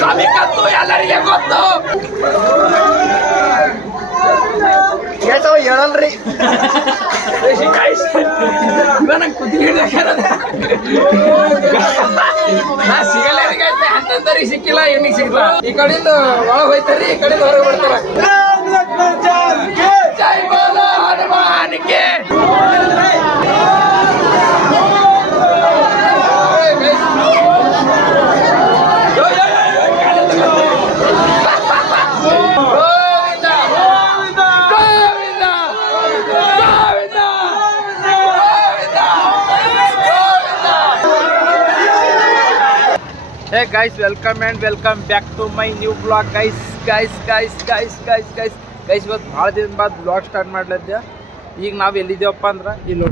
ಸ್ವಾಮಿ ಕತ್ತು ಎಲ್ಲರಿಗೆ ಗೊತ್ತು. ಹೇಳಲ್ರಿ ನಾ ಸಿಗಲ್ಲ ಅಂತಂದ್ರಿ ಸಿಕ್ಕಿಲ್ಲ ಏನಿಗೆ ಸಿಗ್ಲ. ಈ ಕಡೆಯಿಂದ ಒಳಗೆ ಹೋಯ್ತಾರಿ, ಈ ಕಡೆಯಿಂದ ಹೊರಗೆ ಬರ್ತಾರ. ಜೈ ಬೋಲೋ ಹನುಮಾನ್ಗೆ. Hey guys, welcome and welcome back to my new vlog guys. ಇವತ್ತು ಭಾಳ ದಿನ ಬಾದ್ ಬ್ಲಾಗ್ ಸ್ಟಾರ್ಟ್ ಮಾಡ್ಲದ್ದೆ. ಈಗ ನಾವು ಎಲ್ಲಿದ್ದೇವಪ್ಪ ಅಂದ್ರೆ ಇಲ್ಲಿ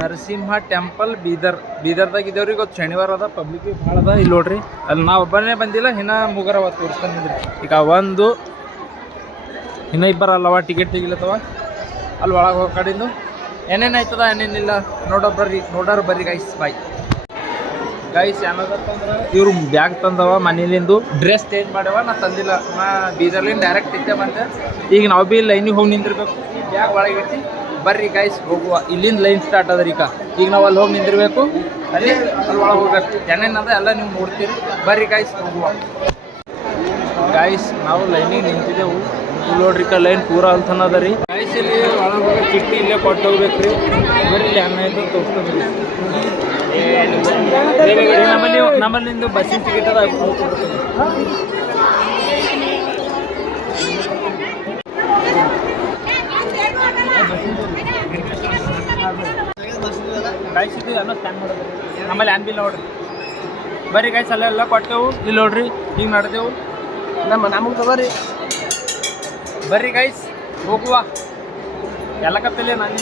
ನರಸಿಂಹ ಟೆಂಪಲ್ ಬೀದರ್ದಾಗ ಇದ್ದೇವ್ರಿ. ಇವತ್ತು ಶನಿವಾರ ಅದ, ಪಬ್ಲಿಕ್ ಭಾಳ ಅದ. ಇಲ್ಲಿ ನೋಡ್ರಿ, ಅಲ್ಲಿ ನಾವು ಒಬ್ಬನೇ ಬಂದಿಲ್ಲ, ಇನ್ನು ಮುಗರವ ತೋರಿಸ್ತಾನಿದ್ರಿ. ಈಗ ಒಂದು ಇನ್ನೂ ಇಬ್ಬರು ಅಲ್ಲವ ಟಿಕೆಟ್ ತೆಗಿಲತ್ತವ. ಅಲ್ಲಿ ಒಳಗೆ ಹೋಗೋ ಕಡೆಯಿಂದ ಏನೇನು ಆಯ್ತದ ಏನೇನಿಲ್ಲ ನೋಡೋರು ಬರ್ರಿ ಗೈಸ್. Bye guys. ಏನಾಗತ್ತಂದ್ರೆ ಇವ್ರು ಬ್ಯಾಗ್ ತಂದವ ಮನೇಲಿಂದು, ಡ್ರೆಸ್ ಚೇಂಜ್ ಮಾಡ್ಯವ. ನಾ ತಂದಿಲ್ಲ, ನಾ ಬೀದರ್ಲಿಂದ ಡೈರೆಕ್ಟ್ ಇದ್ದೆ ಬಂದೆ. ಈಗ ನಾವು ಭೀ ಲೈನಿಗೆ ಹೋಗಿ ನಿಂದಿರ್ಬೇಕು. ಈ ಬ್ಯಾಗ್ ಒಳಗೆ ಇಟ್ಟು ಬರ್ರಿ ಗೈಸ್ ಹೋಗುವ. ಇಲ್ಲಿಂದ ಲೈನ್ ಸ್ಟಾರ್ಟ್ ಅದ್ರಿ. ಈಗ ನಾವು ಅಲ್ಲಿ ಹೋಗಿ ನಿಂದಿರ್ಬೇಕು, ಅಲ್ಲಿ ಒಳಗೆ ಹೋಗ್ಬೇಕು. ಏನೇನದ ಎಲ್ಲ ನೀವು ನೋಡ್ತೀರಿ. ಬರ್ರಿ ಗೈಸ್ ಹೋಗುವ. ಗೈಸ್ ನಾವು ಲೈನಿಗೆ ನಿಂತಿದ್ದೆವು. ಇಲ್ಲಿ ನೋಡ್ರಿ ಲೈನ್ ಪೂರ ಅಲ್ತನ ಅದ ರೀ ಗೈಸ್. ಇಲ್ಲಿ ಒಳಗೆ ಹೋಗಿ ಚಿಟ್ಟಿ ಇಲ್ಲೇ ಕೊಟ್ಟು ಹೋಗ್ಬೇಕು ರೀ. ಬರ್ರಿ ಇಲ್ಲಿ ಏನಾಯ್ತು ತೋರಿಸ್ತೀವಿ. ನಮ್ಮಲ್ಲಿಂದು ಬಸ್ಸಿನ ಟಿಕೆಟ್ ಅದ. ಗೈಸ್ ಇದು ಎಲ್ಲ ಸ್ಕ್ಯಾನ್ ಮಾಡೋದು ನಮ್ಮಲ್ಲಿ ಏನ್ ಬಿಲ್ ನೋಡ್ರಿ. ಬರ್ರಿ ಗೈಸ್ ಅಲ್ಲೆಲ್ಲ ಕೊಟ್ಟೆವು. ಇಲ್ಲಿ ನೋಡ್ರಿ ಈಗ ನಡೆದೆವು. ನಮಗೆ ತಗೋರಿ. ಬರ್ರಿ ಗೈಸ್ ಹೋಗುವ. ಎಲ್ಲ ಕತ್ತಲ್ಲಿ ನಾನು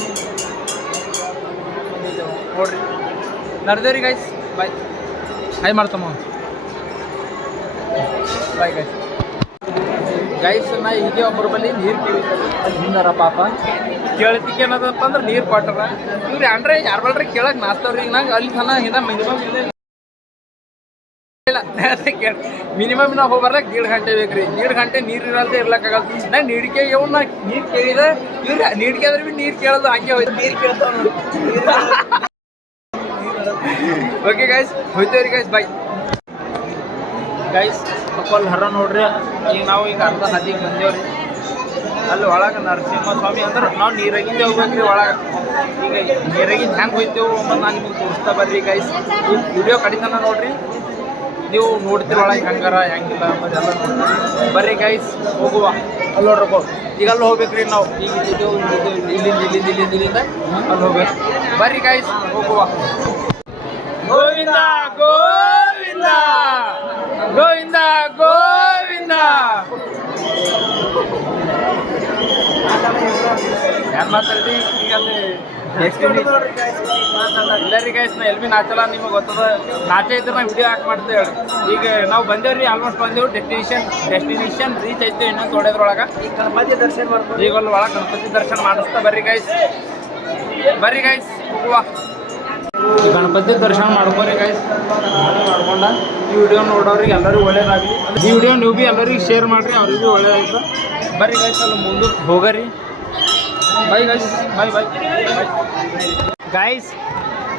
ನೋಡ್ರಿ ನಡೆದೇವ್ರಿ ಗೈಸ್. ಬಾಯ್ ಹಾಯ್ ಮಾಡ್ತಮ್ಮ. Bye guys. ನಾ ಹೀಗೆ ಒಬ್ಬರ ಬಲ್ಲಿ ನೀರು ಕೇಳಿದ್ದಾರೆ. ಅಲ್ಲಿ ಹಿಂದಾರ ಪಾಪ ಕೇಳ್ತಿಕ್ಕೆ ಏನದಪ್ಪ ಅಂದ್ರೆ ನೀರು ಕೊಟ್ಟಾರ. ಇವ್ರು ಅಂದ್ರೆ ಯಾರು ಬಲ್ರಿ ಕೇಳಕ್ಕೆ ನಾಚ್ತಾವ್ರಿ. ಈಗ ನಂಗೆ ಅಲ್ಲಿ ತನ ಹಿಂದ ಮಿನಿಮಮ್ ಇಲ್ಲ ಮಿನಿಮಮ್ ನಾವು ಹೋಗಿ ಬರ್ಲಕ್ಕೆ 1.5 ಗಂಟೆ ಬೇಕ್ರಿ. 1.5 ಗಂಟೆ ನೀರು ಇರಲ್ದೆ ಇರ್ಲಕ್ಕಾಗಲ್ಲ. ನಂಗೆ ನೀಡಿಕೆ ನಾ ನೀರು ಕೇಳಿದೆ. ಇವ್ರು ನೀಡಿಕೆ ಆದ್ರೆ ಭೀ ನೀರು ಕೇಳೋದು ಹಂಗೆ ಹೋಯ್ತು. ನೀರು ಕೇಳ್ತಾವ ನೋಡಿ. ಓಕೆ ಗೈಸ್ ಹೋಯ್ತೇವ್ರಿ ಗೈಸ್. Bye guys. ಅಲ್ಲಿ ಹರ ನೋಡ್ರಿ. ಈಗ ನಾವು ಅರ್ಧ ಹಾದಿಗೆ ಬಂದೇವ್ರಿ. ಅಲ್ಲಿ ಒಳಗೆ ನರಸಿಂಹ ಸ್ವಾಮಿ ಅಂದ್ರೆ ನಾವು ನೀರಾಗಿಂದ ಹೋಗ್ಬೇಕ್ರಿ ಒಳಗೆ. ಈಗ ನೀರಾಗಿಂದ ಹೆಂಗೆ ಹೋಯ್ತೇವೆ ಮತ್ತು ನಾನು ನಿಮಗೆ ತೋರಿಸ್ತಾ ಬರ್ರಿ ಗೈಸ್. ಈ ವಿಡಿಯೋ ಕಡಿತನ ನೋಡ್ರಿ, ನೀವು ನೋಡ್ತೀರಿ ಒಳಗೆ ಹೆಂಗಾರ ಹೆಂಗಿಲ್ಲ ಅನ್ನೋದೆಲ್ಲ ನೋಡ್ತೀರಿ. ಬರ್ರಿ ಗೈಸ್ ಹೋಗುವ. ಅಲ್ಲಿ ನೋಡ್ರಪ್ಪ ಈಗ ಅಲ್ಲಿ ಹೋಗ್ಬೇಕ್ರಿ ನಾವು. ಈಗ ಇಲ್ಲಿಂದ ಅಲ್ಲಿ ಹೋಗ್ಬೇಕು. ಬರ್ರಿ ಗೈಸ್ ಹೋಗುವ. ಗೋವಿಂದ ಗೋವಿಂದ ಗೋವಿಂದ ಗೋವಿಂದ. ಏನ್ ಮಾತಾಡ್ರಿ ಈಗ ಅಲ್ಲಿ ಇಲ್ಲ ರೀ ಗೈಸ್. ನಾ ಎಲ್ಲಿ ಭೀ ನಾಚಲ್ಲ, ನಿಮಗೆ ಗೊತ್ತದ. ನಾಚೆ ಇದ್ರೆ ನಾ ವಿಡಿಯೋ ಹಾಕಿ ಮಾಡ್ತೇವೆ ಹೇಳಿ. ಈಗ ನಾವು ಬಂದೇವ್ರಿ, ಆಲ್ಮೋಸ್ಟ್ ಬಂದೇವು. ಡೆಸ್ಟಿನೇಷನ್ ರೀಚ್ ಐತೆ. ಇನ್ನೊಂದು ತೊಡೆದ್ರೊಳಗೆ ಈಗ ಗಣಪತಿ ದರ್ಶನ ಮಾಡ್ತೀವಿ. ಈಗ ಅಲ್ಲಿ ಒಳಗೆ ಗಣಪತಿ ದರ್ಶನ ಮಾಡಿಸ್ತಾ ಬರ್ರಿ ಗೈಸ್. ಬರ್ರಿ ಗೈಸ್ ಹೋಗುವ. ಗಣಪತಿ ದರ್ಶನ ಮಾಡ್ಕೋರಿ ಗೈಸ್. ಮಾಡ್ಕೊಂಡ ಈ ವಿಡಿಯೋ ನೋಡೋರಿಗೆ ಎಲ್ಲರಿಗೂ ಒಳ್ಳೇದಾಗಲಿ. ಈ ವಿಡಿಯೋ ನೀವು ಭೀ ಎಲ್ಲರಿಗೂ ಶೇರ್ ಮಾಡಿರಿ, ಅವ್ರಿಗೆ ಭೀ ಒಳ್ಳೇದಾಯ್ತು. ಬರ್ರಿ ಗೈಸ್ ಅಲ್ಲಿ ಮುಂದಕ್ಕೆ ಹೋಗರಿ. Bye guys. ಬಾಯ್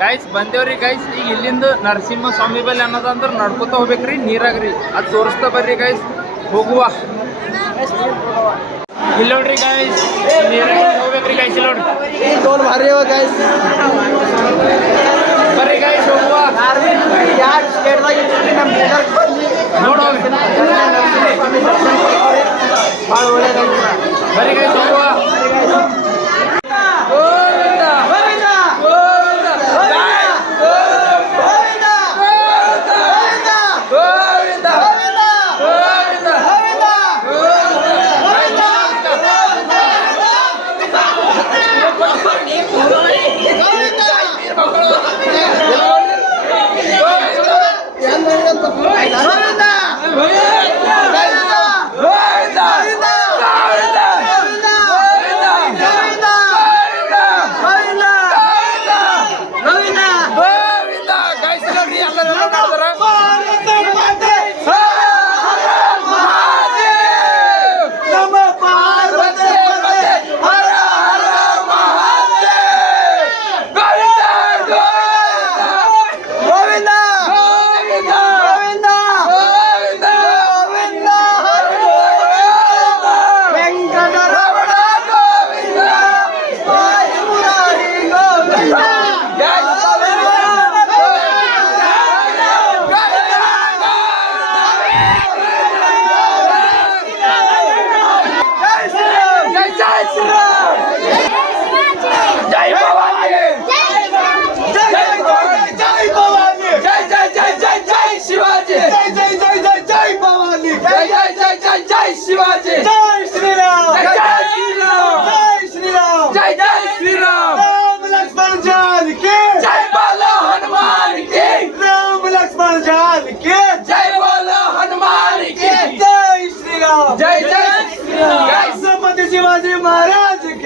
ಗೈಸ್ ಬಂದೇವ್ರಿ ಗೈಸ್. ಈಗ ಇಲ್ಲಿಂದ ನರಸಿಂಹ ಸ್ವಾಮಿ ಬಲ್ಲಿ ಅನ್ನೋದಂದ್ರೆ ನಡ್ಕೊತ ಹೋಗ್ಬೇಕ್ರಿ ನೀರಾಗ್ರಿ. ಅದು ತೋರಿಸ್ತಾ ಬರ್ರಿ ಗೈಸ್ ಹೋಗುವ. ಇಲ್ಲಿ ನೋಡ್ರಿ ಗೈಸ್ ನೀರಾಗಿ ಹೋಗ್ಬೇಕ್ರಿ ಗೈಸ್. ಇಲ್ಲಿ ನೋಡ್ರಿ ತೋಲ್ ಭಾರಿ ಅವ ಗೈಸ್. ಬರ್ರಿ ಗೈಸ್ ಹೋಗುವ. ಭಾಳ ಒಳ್ಳೇದಾಗಿ ಬರ್ರಿ ಗೈಸ್ ಹೋಗುವ.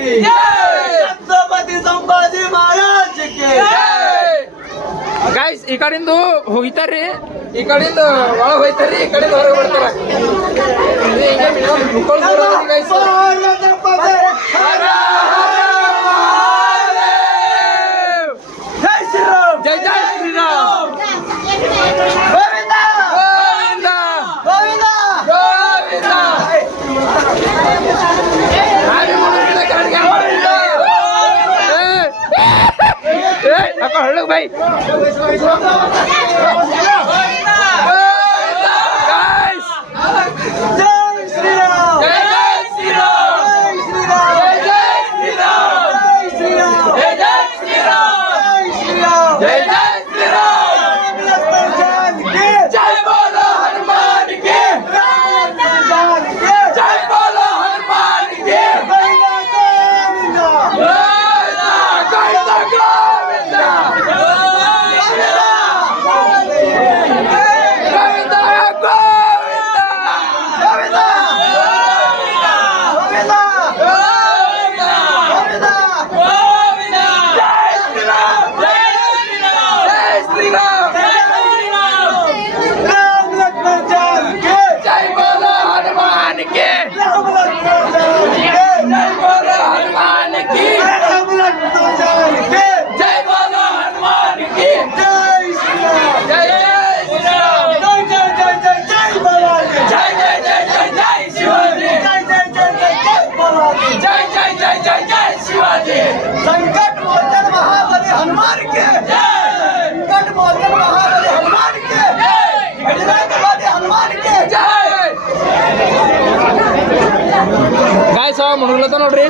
छत्रपती संभाजी महाराज की ಗೈಸ್ ಈ ಕಡೆಯಿಂದ ಹೋಗ್ತಾರ್ರಿ ಈ ಕಡೆಯಿಂದ ಒಳಗೆ ಹೋಗ್ತಾರ್ರಿ ಈ ಕಡೆಯಿಂದ ಹೊರಗೆ ಬರ್ತಾರ ಗೈಸ್ जय श्री राम ಜೈ ಜೈ ಶ್ರೀರಾಮ್ गोविंदा ಗೋವಿಂದ गोविंदा ಗೋವಿಂದ ಹಾಗೆ ಮಾಡೋದಿಲ್ಲ ಕಡೆಗೆ ಮಾಡೋದಿಲ್ಲ ಏ ಅಕ್ಕ ಹಳ್ಳಕ್ ಬೈ ಗೈಸ್ जय श्री राम ಜೈ ಜೈ ಶ್ರೀರಾಮ್ जय श्री राम ಜೈ ಜೈ ಶ್ರೀರಾಮ್ जय श्री राम ಜೈ ಜೈ ಶ್ರೀರಾಮ್ जय श्री राम ಜೈ ಜೈ ಶ್ರೀರಾಮ್ लक्ष्मण जान की ಜೈ ಬೋಲೋ ಹನುಮಾನ್ ಕಿ राम जान की ಜೈ ಬೋಲೋ ಹನುಮಾನ್ ಕಿ गोविंदा गोविंदा ಗೋವಿಂದ ಗೋವಿಂದ ಗೋವಿಂದ ಗೋವಿಂದ गोविंदा ಗೋವಿಂದ ಜೈ ಶ್ರೀರಾಮ್ ಜೈ ಶ್ರೀರಾಮ್ राम लक्ष्मण जान की ಜೈ ಬೋಲೋ ಹನುಮಾನ್ ಕಿ राम लक्ष्मण जान की ಜೈ ಬೋಲೋ ಹನುಮಾನ್ ಕಿ राम लक्ष्मण जान की ಜೈ ಬೋಲೋ ಹನುಮಾನ್ ಕಿ जय श्री राम ಜೈ ಜೈ ಶ್ರೀರಾಮ್ जय जय जय जय जय भवानी ಜೈ ಜೈ ಜೈ ಜೈ ಜೈ ಶಿವಾಜಿ जय जय जय जय जय भवानी ಜೈ ಜೈ ಜೈ ಜೈ ಜೈ ಶಿವಾಜಿ संकट मोचन महाबली हनुमान के संकट मोचन महाबली हनुमान के बजरंगबली हनुमान के ಜೈ ಗಾಯ್ಸ್ ಮುಳುಗ್ಲತ್ತ ನೋಡ್ರಿ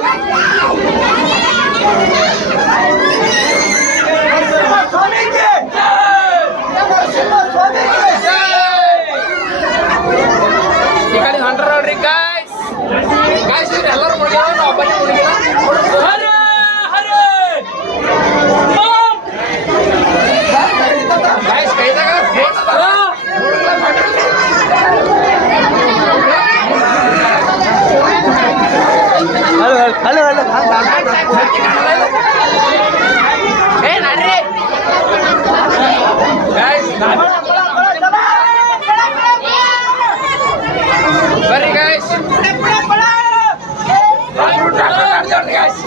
नरसिम्हा स्वामी के नरसिम्हा स्वामी के ಈ ಕಡೆ ಹೊಂಟ್ರ ನೋಡ್ರಿ ಗಾಯ್ಸ್ ಗಾಯ್ಸ್ ಇವ್ರು ಎಲ್ಲರೂ ಮುಳುಗ್ಯಾರ ನಾವು ಒಬ್ಬನೇ ಮುಳುಗಿಲ್ಲ ಹರೇ ಹರೇ ಗಾಯ್ಸ್ ಕೈದಾಗ ಫೋನ್ ಅದ ಮುಳುಗ್ಲಕ್ಕ ಹೊಂಟ್ರಿ. हेलो हेलो ಗಾಯ್ಸ್ ಬರ್ರಿ ಗಾಯ್ಸ್ ಗಾಯ್ಸ್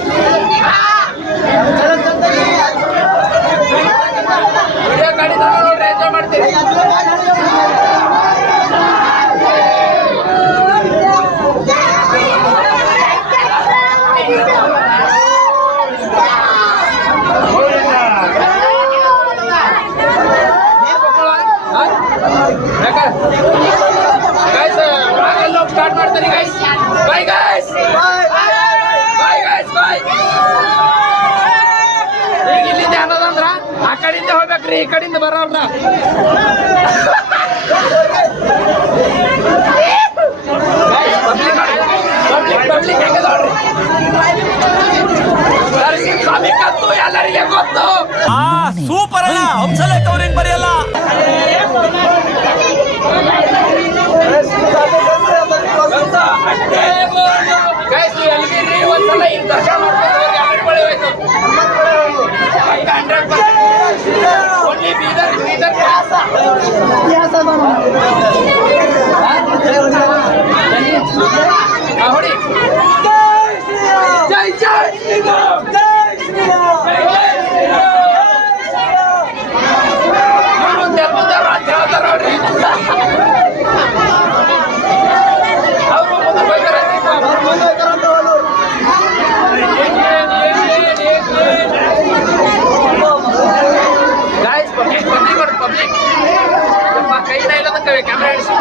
ವಿಡಿಯೋ ಕಾಡಿದ ನೋಡ್ರಿ ಎಂಜಾಯ್ ಮಾಡ್ತೀವಿ ಗೈಸ್ ಆಗಲ್ಲ ಸ್ಟಾರ್ಟ್ ಮಾಡ್ತಾರೆ guys bye guys bye guys by ಈಗ ಇಲ್ಲಿಂದ ಅನ್ನೋದಂದ್ರ ಆ ಕಡೆಯಿಂದ ಹೋಗ್ಬೇಕ್ರಿ ಈ ಕಡೆಯಿಂದ ಬರೋಲ್ಲ ಪಬ್ಲಿಕ್ ಹೆಂಗೆ ನೋಡ್ರಿ ನರಸಿಂಹಸ್ವಾಮಿ ಕತ್ತು ಎಲ್ಲರಿಗೆ ಗೊತ್ತು ಸೂಪರ್ ಅಲ್ಲ ಹಂಸಲೇಖ ಅವ್ರ ಹೆಂಗ್ ಬರೆಯಲ್ಲ ಗೈಸ್ ನೀವು ಎಲ್ಲಿದ್ದೀರಿ ಒಂದ್ಸಲ ಈಗ ದರ್ಶನ ಮಾಡ್ಕೊಂಡು ಅಂಗಡಿ ಬಳಿ ಹೋಯ್ತು 100% ಓನ್ಲಿ ಬೀದರ್ ಬೀದರ್ ಕ್ಲಾಸ ಹೊಡಿ ಜೈ ಜೈ ಶ್ರೀರಾಮ್ ಜೈ ಜೈ ಶ್ರೀರಾಮ್ ಮುಂದೆ ಮುಂದೆ ರಾಜ್ಯ ಹೇಳ್ತಾರ ನೋಡ್ರಿ ಅವರು ಮುಂದೆ ಹೋಗ್ತಾರೆ ಗಾಯ್ಸ್ ಪಬ್ಲಿಕ್ ಪಬ್ಲಿಕ್ ಕೈನ ಇಲ್ಲದ ಕ್ಯಾಮ್ರಾ ಹಿಡಿಸಿ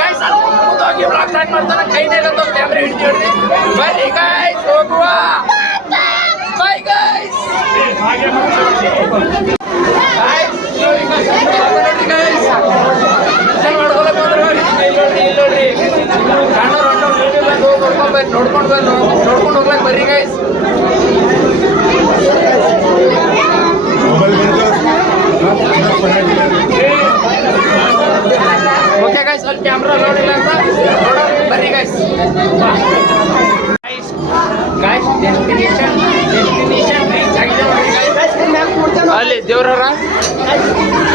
ಗಾಯ್ಸ್ ಮುಂದೋಗಿ ಬ್ಲಾಗ್ ಸ್ಟಾರ್ಟ್ ಮಾಡ್ತಾನೆ ಕೈನ ಇಲ್ಲದ ಕ್ಯಾಮ್ರಾ ಹಿಡಿದು ಬರ್ರಿ ಗಾಯ್ಸ್ ಹೋಗುವ ಬೈ ಗಾಯ್ಸ್ ನೋಡ್ಕೊಂಡು ಹೋಗ್ಲಕ್ ಬರ್ರಿ ಗೈಸ್ ಓಕೆ ಗೈಸ್ ಅಲ್ಲಿ ಕ್ಯಾಮ್ರಾ ನೋಡಿಲ್ಲ ಅಂತ ನೋಡೋಣ ಬರ್ರಿ ಗೈಸ್ ಡೆಸ್ಟಿನೇಷನ್ ರೀಚ್ ಆಗಿದೆ ನೋಡಿ guys. ಅಲ್ಲಿ ದೇವ್ರವ್ರ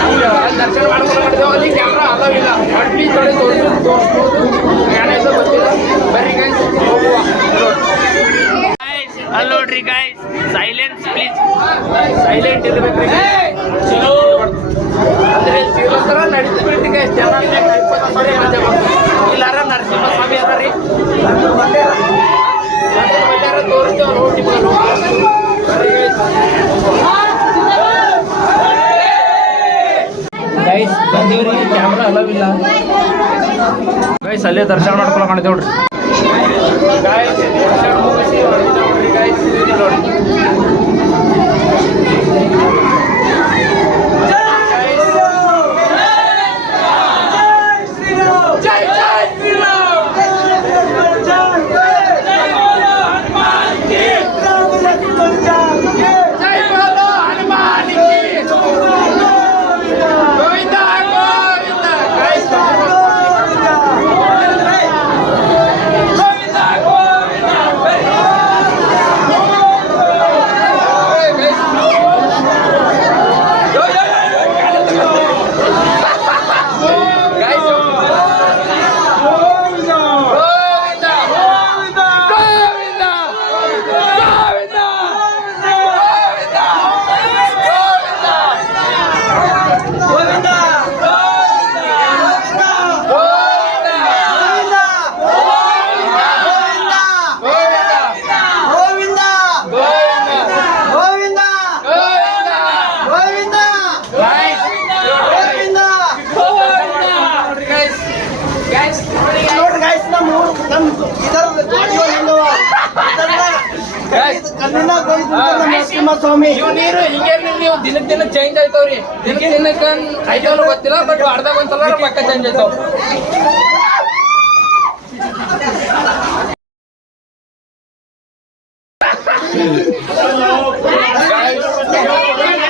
ಅಲ್ಲಿ ದರ್ಶನ ಮಾಡ್ಕೊಂಡು ಮಾಡಿದೆವು. ಅಲ್ಲಿ ಕ್ಯಾಮ್ರಾ ಅಲವ್ ಇಲ್ಲ. ಅಡ್ಡಿ ತೊಡೆ ತೋರಿಸ್ಬೋದು ಏನಾಯ್ತು ಗೊತ್ತಿಲ್ಲ. ಬರ್ರಿ ಗೈಸ್ ಹೋಗುವ. ಅಲ್ಲಿ ನೋಡ್ರಿ ಗೈಸ್, ಸೈಲೆನ್ಸ್ ಪ್ಲೀಸ್, ಸೈಲೆಂಟ್ ಇರ್ಬೇಕ್ರಿ ಚಲೋ ಅಂದ್ರೆ ಶ್ರೀಲಂತರ ನಡೀತು ಬಿಡ್ರಿ ಗೈಸ್. ಜನ ಇಲ್ಲಾರ ನರಸಿಂಹ ಸ್ವಾಮಿ ಅದ ರೀ ತೋರಿಸ್ತೇವೆ ನೋಡಿ ಗೈಸ್. ಬಂದೇವ್ರಿ, ಕ್ಯಾಮ್ರಾ ಅಲವ್ ಇಲ್ಲ ಗೈಸ್. ಅಲ್ಲೇ ದರ್ಶನ ಮಾಡ್ಕೊಳಕ್ ಕಾಣ್ತೇವ್ರಿ ಗೈಸ್. ದರ್ಶನ ಮುಗಿಸಿ ನೋಡ್ರಿ ಗೈಸ್. ನೋಡಿ ಸ್ವಾಮಿ ಇವ್ ನೀರು ಹಿಂಗೆ ನೀವು ದಿನಕ್ಕೆ ದಿನ ಚೇಂಜ್ ಆಯ್ತಾವ್ರಿ. ದಿನಕ್ಕೆ ದಿನಕ್ಕೆ ಐತವಲ್ಲ ಗೊತ್ತಿಲ್ಲ, ಬಟ್ ಅರ್ಧಾಗ ಒಂದ್ಸಲ ಪಕ್ಕ ಚೇಂಜ್ ಆಯ್ತಾವ.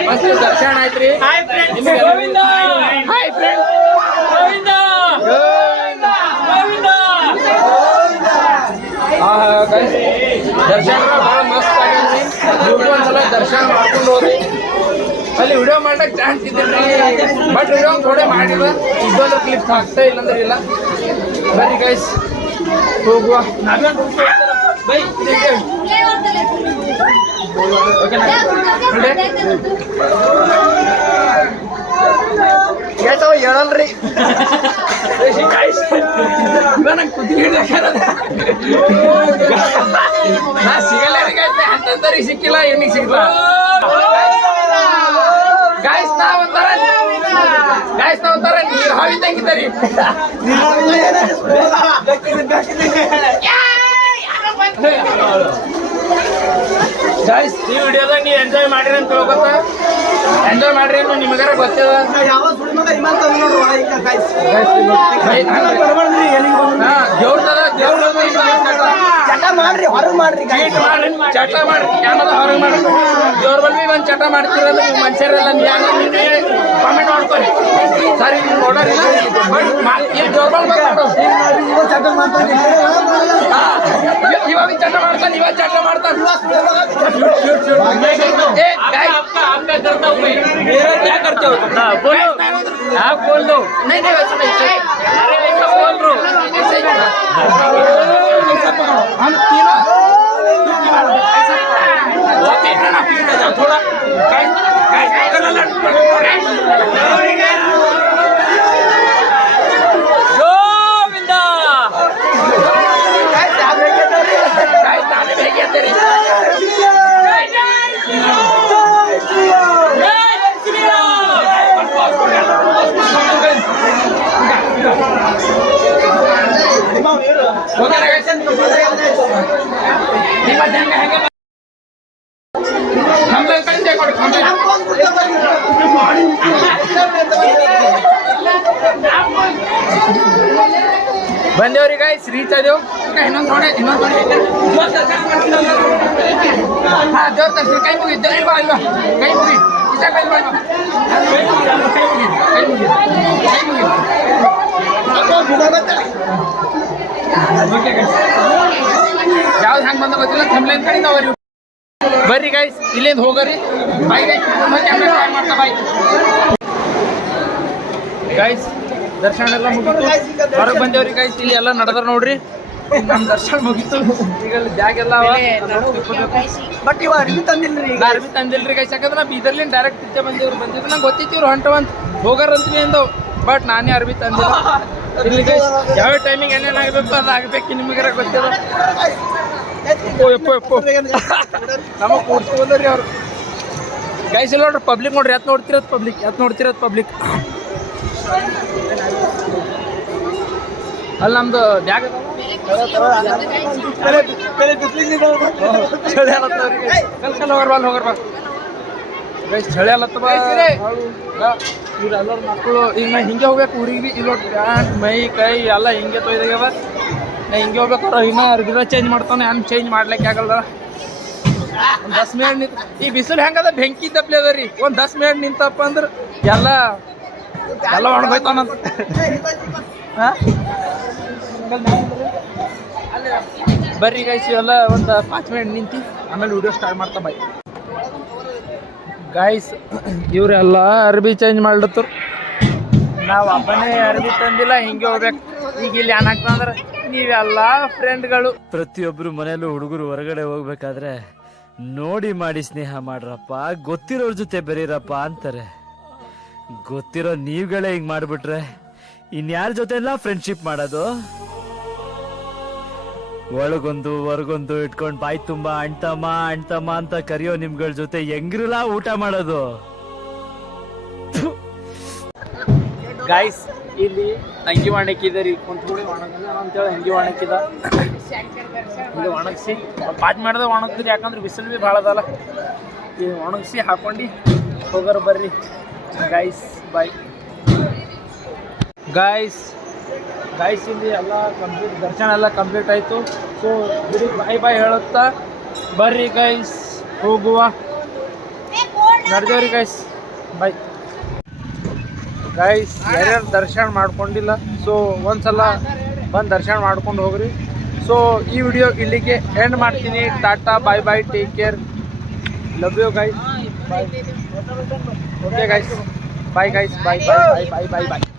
ಮಸ್ತ್ ದರ್ಶನ ಆಯ್ತ್ರಿ. ಹಾಯ್ ಫ್ರೆಂಡ್ಸ್, ದರ್ಶನ ಭಾಳ ಮಸ್ತ್ ಆಗೈತಿ. ನೀವು ಒಂದ್ಸಲ ದರ್ಶನ ಮಾಡ್ಕೊಂಡು ಹೋದ್ರಿ. ಅಲ್ಲಿ ವಿಡಿಯೋ ಮಾಡಕ್ ಚಾನ್ಸ್ ಇದ್ದಿಲ್ರಿ, ಬಟ್ ವಿಡಿಯೋ ಥೋಡೆ ಮಾಡಿಲ್ಲ. ಇದೊಂದು ಕ್ಲಿಪ್ ಹಾಕ್ತಾ ಇಲ್ಲಂದ್ರೆ ಇಲ್ಲ. ಬರ್ರಿ ಗೈಸ್ ಹೋಗುವ. ಬೈ ಹೇಳಲ್ರಿ ನಾ ಸಿಗಲ್ಲ ಅಂತಂದರಿ ಸಿಕ್ಕಿಲ್ಲ, ಏನಿಗೆ ಸಿಗ್ತಾ ಗಾಯ್ಸ್. ನಾವ್ ಒಂಥರ ನೀರ್ ಹಾವಿ ತಂಗಿದ್ದಾರಿ. ಗಾಯ್ಸ್, ಈ ವಿಡಿಯೋದಾಗ ನೀವು ಎಂಜಾಯ್ ಮಾಡಿರಿ ಅಂತ ತಿಳ್ಕೊತ. ಎಂಜಾಯ್ ಮಾಡ್ರಿ ಅಂತ ನಿಮಗಾರ ಗೊತ್ತಿಲ್ಲ. ಯಾವ ಸುಳಿ ಮಗ ಇಮಾನ್ ನೋಡುವ ಈಗ ಗಾಯ್ಸ್. ಚಟ ಮಾಡ್ರಿ, ಹೊರಗೆ ಮಾಡ್ರಿ, ಚಟ ಮಾಡ್ರಿ, ಕ್ಯಾಮರಾ ಹೊರಗೆ ಮಾಡ್ರಿ. ದೇವ್ರ ಬಲ್ಲಿ ಒಂದು ಚಟ ಮಾಡ್ತೀರಂದ್ರೆ ನೀವು ಮನುಷ್ಯರೆಲ್ಲ ನೀವೇ ಕಾಮೆಂಟ್ ಮಾಡ್ಕೊಳ್ಳಿ. ಸರಿ ನೀವು ನೋಡೋರಿಲ್ಲ, ದೇವ್ರ ಬಲ್ಲಿ ಚಟ ಮಾಡ್ತಾನೆ, ಇವಾಗ ಚಟ ಮಾಡ್ತಾನೆ, ಇವಾಗ ಚಟ ಮಾಡ್ತಾನೆ. क्या करते हो तुम? बोलो, आप बोल दो. नहीं वैसा नहीं, ऐसा बोल रहे हो. ऐसा ही ऐसा पकड़ो. हम तीनों ऐसा ओके थोड़ा गोविंदा ಬಂದೇವ್ರಿ ಗೈಸ್, ರೀಚ್ ಆದೇವು. ಇನ್ನೊಂದು ನೋಡಿ ಹಾ ದೇವ್ರ ತರ್ಸಿ ಕೈ ಮುಗಿದ್ದೆ ಇಲ್ವಾ ಇಲ್ವಾ ಕೈ ಮುಗಿ ಇಷ್ಟ ಕೈ ಮುಗಿ ಕೈ ಮುಗಿ ಕೈ ಮುಗಿ ಯಾವ್ದು ಹಂಗೆ ಬಂದ ಗೊತ್ತಿಲ್ಲ ಥಂಬ್ಲೈನ್ ಕಡೆ ನಾವು ಬರ್ರಿ ಗೈಸ್ ಇಲ್ಲಿಂದ ಹೋಗರಿ ಬಾಯ್ ಮಾಡ್ತಾ ಬಾಯ್ ಗೈಸ್ ದರ್ಶನ ಎಲ್ಲ ಮುಗಿತು ಹೊರಗೆ ಬಂದೇವ್ರಿ ಗೈಸ್ ಇಲ್ಲಿ ಎಲ್ಲ ನಡೆದ್ರ ನೋಡ್ರಿ ನಮ್ಮ ದರ್ಶನ ಮುಗಿತು ಈಗ ಅಲ್ಲಿ ಬ್ಯಾಗ್ ಎಲ್ಲ ಬಟ್ ಇವ ಅರ್ಬಿ ತಂದಿಲ್ರಿ ಅರ್ಬಿ ತಂದಿಲ್ರಿ ಗೈಸ್ ಯಾಕಂದ್ರೆ ನಾ ಬೀದರ್ಲಿಂದ ಡೈರೆಕ್ಟ್ ಇದ್ದೆ ಬಂದೇವ್ರು ನಂಗೆ ಗೊತ್ತಿತ್ತು ಇವ್ರು ಹೊಂಟವಂತ ಹೋಗಾರಂತ ಅಂದವು ಬಟ್ ನಾನೇ ಅರ್ಬಿ ತಂದಿಲ್ಲ ಇಲ್ಲಿ ಗೈಸ್ ಯಾವ ಟೈಮಿಗೆ ಏನೇನು ಆಗಬೇಕು ಅದು ಆಗ್ಬೇಕು ನಿಮಗಾರ ಗೊತ್ತಿಲ್ಲ ನಮಗೆ ಕೂಡ್ಸ್ಕೊಂಡ್ರಿ ಅವ್ರು ಗೈಸ್ ಇಲ್ಲ ನೋಡ್ರಿ ಪಬ್ಲಿಕ್ ನೋಡ್ರಿ ಎತ್ ನೋಡ್ತಿರೋದು ಪಬ್ಲಿಕ್ ಅಲ್ಲಿ ನಮ್ದು ಬ್ಯಾಗ್ ಚಳಿ ಅಲ್ಲತ್ತವ್ರಿ ಹೋಗರ್ ಬಾ ಗೈಸ್ ಚಳಿ ಅಲ್ಲತ್ತವ ಇವ್ರೆಲ್ಲರ ಮಕ್ಕಳು ಈಗ ನಾ ಹಿಂಗೆ ಹೋಗ್ಬೇಕು ಊರಿಗೆ ಭೀ ಇಲ್ಲ ಪ್ಯಾಂಟ್ ಮೈ ಕೈ ಎಲ್ಲ ಹಿಂಗೆ ತೊಯ್ದಾಗ್ಯವ ನಾ ಹಿಂಗೆ ಹೋಗ್ಬೇಕು ಇನ್ನೂ ಅರ್ಬಿದ ಚೇಂಜ್ ಮಾಡ್ತಾನೆ ಏನು ಚೇಂಜ್ ಮಾಡ್ಲಿಕ್ಕೆ ಆಗಲ್ಲ ಒಂದು 10 ಮಿನಿಟ್ ನಿಂತು ಈ ಬಿಸಿಲು ಹೆಂಗದ ಬೆಂಕಿ ದಪ್ಲಿ ಅದ ರೀ ಒಂದು 10 ಮಿನಿಟ್ ನಿಂತಪ್ಪ ಅಂದ್ರೆ ಎಲ್ಲ ಒಣಗೋಯ್ತಾನಂತ ಬರ್ರಿ ಗೈಸ್ ಎಲ್ಲ ಒಂದು 5 ಮಿನಿಟ್ ನಿಂತು ಆಮೇಲೆ ವಿಡಿಯೋ ಸ್ಟಾರ್ಟ್ ಮಾಡ್ತಾ ಬಾಯ್ ಗೈಸ್ ಇವರೆಲ್ಲ ಅರ್ಬಿ ಚೇಂಜ್ ಮಾಡ್ಲತ್ತರು ನಾವು ಒಬ್ಬನೇ ಅರ್ಬಿ ತಂದಿಲ್ಲ ಹಿಂಗೆ ಹೋಗ್ಬೇಕು ಈಗ ಇಲ್ಲಿ ಏನಾಗ್ತಂದ್ರೆ ನೀವೆಲ್ಲ ಫ್ರೆಂಡ್ಗಳು ಪ್ರತಿಯೊಬ್ರು ಮನೆಯಲ್ಲೂ ಹುಡುಗರು ಹೊರಗಡೆ ಹೋಗ್ಬೇಕಾದ್ರೆ ನೋಡಿ ಮಾಡಿ ಸ್ನೇಹ ಮಾಡ್ರಪ್ಪ ಗೊತ್ತಿರೋರ್ ಜೊತೆ ಬೆರೀರಪ್ಪ ಅಂತಾರೆ ಗೊತ್ತಿರೋ ನೀವುಗಳೇ ಹಿಂಗ್ ಮಾಡ್ಬಿಟ್ರೆ ಇನ್ಯಾರ ಜೊತೆ ಎಲ್ಲ ಫ್ರೆಂಡ್ಶಿಪ್ ಮಾಡೋದು ಒಳಗೊಂದು ಹೊರಗೊಂದು ಇಟ್ಕೊಂಡು ಬಾಯಿ ತುಂಬಾ ಅಣ್ತಮ್ಮ ಅಂತ ಕರಿಯೋ ನಿಮ್ಗಳ ಜೊತೆ ಹೆಂಗ್ರಲ್ಲ ಊಟ ಮಾಡೋದು ಗಾಯ್ಸ್ ಇಲ್ಲಿ ಅಂಗಿ ಒಣಗಿದ ರೀ ಕುಂತ್ಬಿಡಿ ಒಣಗಲ್ಲ ಅಂತೇಳಿ ಅಂಗಿ ಒಣಗಿದ ಇದು ಒಣಗಿಸಿ ಪಾಟ್ ಮಾಡಿದ್ರೆ ಒಣಗ್ತೀರಿ ಯಾಕಂದ್ರೆ ಬಿಸಿಲು ಭೀ ಭಾಳ ಅದಲ್ಲ ಈ ಒಣಗಿಸಿ ಹಾಕೊಂಡು ಹೋಗೋರು ಬರ್ರಿ ಗೈಸ್ ಬಾಯ್ ಗಾಯ್ಸ್ ಇಲ್ಲಿ ಎಲ್ಲ ಕಂಪ್ಲೀಟ್ ದರ್ಶನ ಎಲ್ಲ ಕಂಪ್ಲೀಟ್ ಆಯಿತು ಸೊ ಬಿಡಿ ಬಾಯ್ ಹೇಳುತ್ತಾ ಬರ್ರಿ ಗೈಸ್ ಹೋಗುವ ನಡೆದೇವ್ರಿ ಗೈಸ್ ಬಾಯ್ ಗೈಸ್ ಯಾರ್ಯಾರು ದರ್ಶನ ಮಾಡ್ಕೊಂಡಿಲ್ಲ ಸೊ ಒಂದ್ಸಲ ಬಂದು ದರ್ಶನ ಮಾಡ್ಕೊಂಡು ಹೋಗ್ರಿ ಸೊ ಈ ವಿಡಿಯೋ ಇಲ್ಲಿಗೆ ಎಂಡ್ ಮಾಡ್ತೀನಿ tata bye take care love you guys bye okay guys bye guys bye